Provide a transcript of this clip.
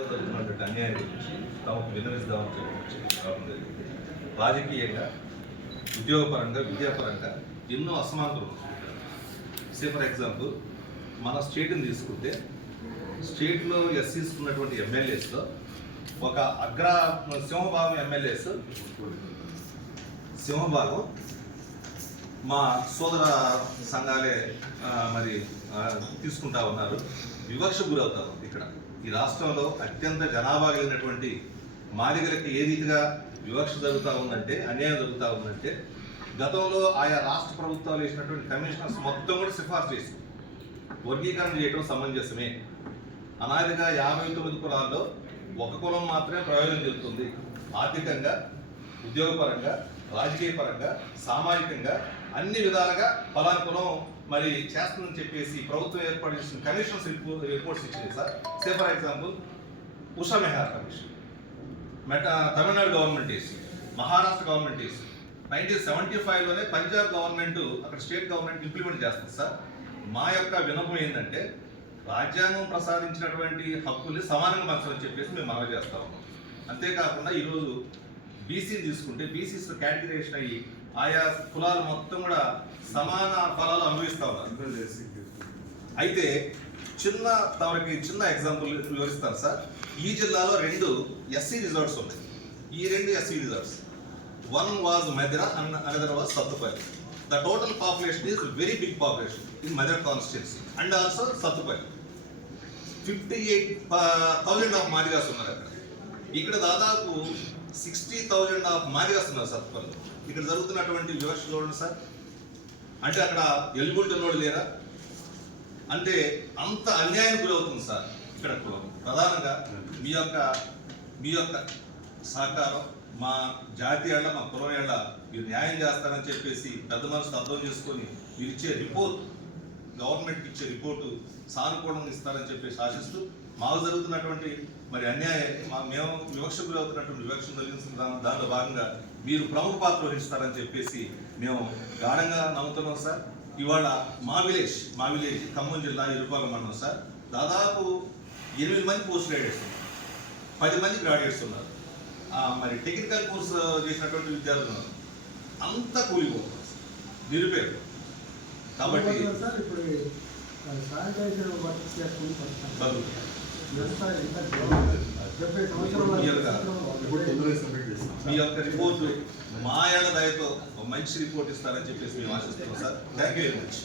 జరుగుతున్నటువంటి అన్యాయం గురించి తమకు విన్నవిస్తామని చెప్పి జరిగింది. రాజకీయంగా ఉద్యోగపరంగా విద్యాపరంగా ఎన్నో అసమానతలు సే ఫర్ ఎగ్జాంపుల్ మన స్టేట్ని తీసుకుంటే స్టేట్లో ఎస్సీస్ ఉన్నటువంటి ఎమ్మెల్యేస్లో ఒక అగ్ర సింహభాగం ఎమ్మెల్యేస్ సింహభాగం మా సోదర సంఘాలే మరి తీసుకుంటా ఉన్నారు. వివక్ష గురవుతారు ఇక్కడ. ఈ రాష్ట్రంలో అత్యంత జనాభా కలిగినటువంటి మాదిగలకి ఏ రీతిగా వివక్ష జరుగుతూ ఉందంటే అన్యాయం జరుగుతూ ఉందంటే గతంలో ఆయా రాష్ట్ర ప్రభుత్వాలు వేసినటువంటి కమిషనర్స్ మొత్తం కూడా సిఫార్సు చేసి వర్గీకరణ చేయడం సమంజసమే. అనాదిగా యాభై తొమ్మిది కులాల్లో ఒక కులం మాత్రమే ప్రయోజనం చెందుతుంది. ఆర్థికంగా ఉద్యోగపరంగా రాజకీయపరంగా సామాజికంగా అన్ని విధాలుగా ఫలానా కులం మరి చేస్తుందని చెప్పేసి ప్రభుత్వం ఏర్పాటు చేసిన కమిషన్స్ రిపోర్ట్స్ ఇచ్చింది sir. Say for example Usha Mehra commission మెట Tamil Nadu government వేసి మహారాష్ట్ర గవర్నమెంట్ వేసి నైన్టీన్ సెవెంటీ ఫైవ్లోనే పంజాబ్ గవర్నమెంట్ అక్కడ స్టేట్ గవర్నమెంట్ ఇంప్లిమెంట్ చేస్తుంది సార్. మా యొక్క వినపం ఏంటంటే రాజ్యాంగం ప్రసాదించినటువంటి హక్కుల్ని సమానంగా పంచాలని చెప్పేసి మేము మనవి చేస్తా ఉన్నాం. అంతేకాకుండా ఈరోజు బీసీ తీసుకుంటే బీసీస్ కేటగిరేషన్ అయ్యి ఆయా కులాలు మొత్తం కూడా సమాన ఫలాలు అనుభవిస్తా ఉన్నారు. అయితే చిన్న తమకి చిన్న ఎగ్జాంపుల్ వివరిస్తాను సార్. ఈ జిల్లాలో రెండు ఎస్సీ రిజార్ట్స్ ఉన్నాయి. ఈ రెండు SC reserves one was Madhira and another was Sathupalli the total population is very big population in Madhira constituency and also Sathupalli fifty eight thousand of Madigas ఉన్నారు అక్కడ. ఇక్కడ దాదాపు sixty thousand of Madigas sir Sathupalli ఇక్కడ జరుగుతున్నటువంటి వివక్ష చూడండి sir. అంటే అక్కడ ఎలుగుంటున్నోడు లేరా? అంటే అంత అన్యాయం గురవుతుంది సార్ ఇక్కడ కులం ప్రధానంగా మీ యొక్క మీ యొక్క సహకారం మా జాతి ఏళ్ళ మా కులం ఏళ్ళ మీరు న్యాయం చేస్తారని చెప్పేసి పెద్ద మనసు అర్థం చేసుకొని మీరు ఇచ్చే రిపోర్ట్ గవర్నమెంట్కి ఇచ్చే రిపోర్టు సానుకూలంగా ఇస్తారని చెప్పేసి ఆశిస్తూ మాకు జరుగుతున్నటువంటి మరి అన్యాయం మా మేము వివక్ష అవుతున్నటువంటి వివక్ష కలిగిస్తున్న దాని- దానిలో భాగంగా మీరు ప్రముఖ పాత్ర వహిస్తారని చెప్పేసి మేము గాఢంగా నమ్ముతున్నాం సార్. ఇవాళ మా విలేజ్ మా విలేజ్ ఖమ్మం జిల్లా ఇరుపాలెం మండలం సార్. దాదాపు ఎనిమిది మంది పోస్ట్ గ్రాడ్యుయేట్స్ ఉన్నారు. పది మంది గ్రాడ్యుయేట్స్ ఉన్నారు. మరి టెక్నికల్ కోర్స్ చేసినటువంటి విద్యార్థులు ఉన్నారు. అంతా కూలిపోతున్నారు నిరుపేరు. కాబట్టి సార్ ఇప్పుడు శానిటైజర్ వర్క్ చేసుకుని మీ యొక్క రిపోర్టు దయతో ఒక మంచి రిపోర్ట్ ఇస్తారని చెప్పేసి మేము ఆశిస్తున్నాం sir. Thank you very much